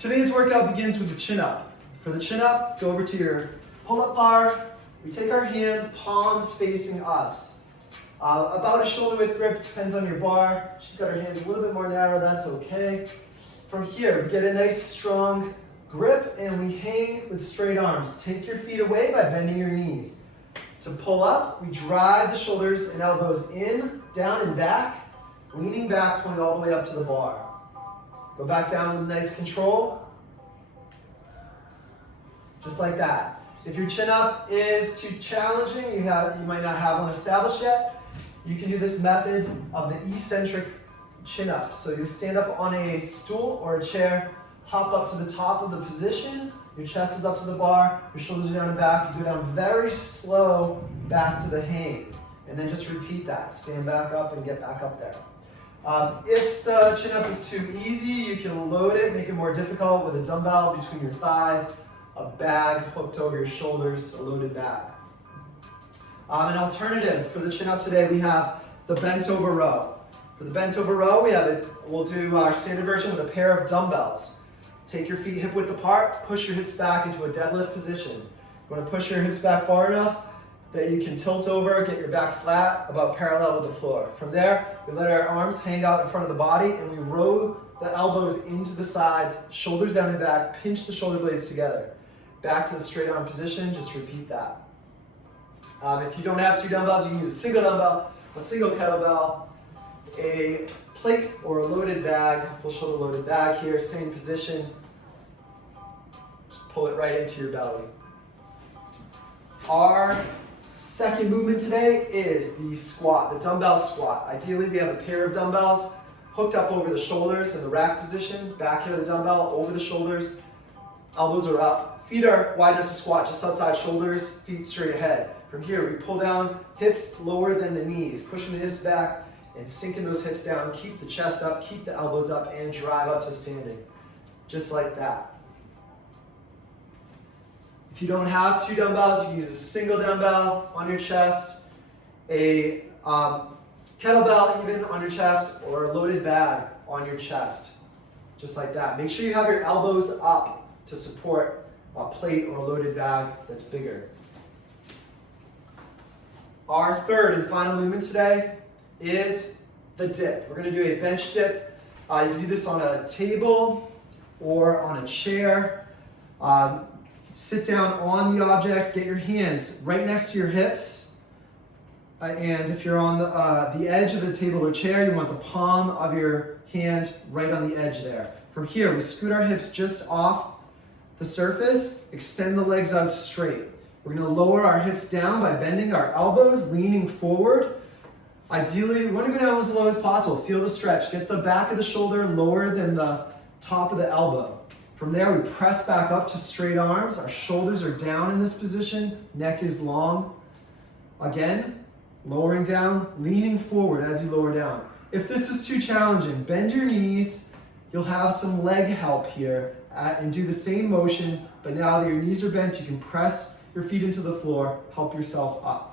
Today's workout begins with the chin up. For the chin up, go over to your pull-up bar. We take our hands, palms facing us. About a shoulder width grip, depends on your bar. She's got her hands a little bit more narrow, that's okay. From here, we get a nice strong grip and we hang with straight arms. Take your feet away by bending your knees. To pull up, we drive the shoulders and elbows in, down and back, leaning back, pulling all the way up to the bar. Go back down with nice control. Just like that. If your chin up is too challenging, you might not have one established yet, you can do this method of the eccentric chin up. So you stand up on a stool or a chair, hop up to the top of the position, your chest is up to the bar, your shoulders are down and back, you go down very slow back to the hang. And then just repeat that. Stand back up and get back up there. If the chin up is too easy, you can load it, make it more difficult with a dumbbell between your thighs, a bag hooked over your shoulders, a loaded bag. An alternative for the chin up today, we have the bent over row. For the bent over row, we'll do our standard version with a pair of dumbbells. Take your feet hip width apart, push your hips back into a deadlift position. You want to push your hips back far enough that you can tilt over, get your back flat, about parallel with the floor. From there, we let our arms hang out in front of the body and we row the elbows into the sides, shoulders down and back, pinch the shoulder blades together. Back to the straight arm position, just repeat that. If you don't have two dumbbells, you can use a single dumbbell, a single kettlebell, a plate or a loaded bag. We'll show the loaded bag here, same position. Just pull it right into your belly. Our second movement today is the squat, the dumbbell squat. Ideally, we have a pair of dumbbells hooked up over the shoulders in the rack position, back here of the dumbbell, over the shoulders, elbows are up. Feet are wide enough to squat, just outside shoulders, feet straight ahead. From here, we pull down, hips lower than the knees, pushing the hips back and sinking those hips down. Keep the chest up, keep the elbows up, and drive up to standing. Just like that. If you don't have two dumbbells, you can use a single dumbbell on your chest, a kettlebell even on your chest, or a loaded bag on your chest. Just like that. Make sure you have your elbows up to support a plate or a loaded bag that's bigger. Our third and final movement today is the dip. We're going to do a bench dip. You can do this on a table or on a chair. Sit down on the object, get your hands right next to your hips. And if you're on the edge of the table or chair, you want the palm of your hand right on the edge there. From here, we scoot our hips just off the surface, extend the legs out straight. We're going to lower our hips down by bending our elbows, leaning forward. Ideally, we want to go down as low as possible. Feel the stretch. Get the back of the shoulder lower than the top of the elbow. From there, we press back up to straight arms. Our shoulders are down in this position. Neck is long. Again, lowering down, leaning forward as you lower down. If this is too challenging, bend your knees. You'll have some leg help here and do the same motion, but now that your knees are bent, you can press your feet into the floor, help yourself up.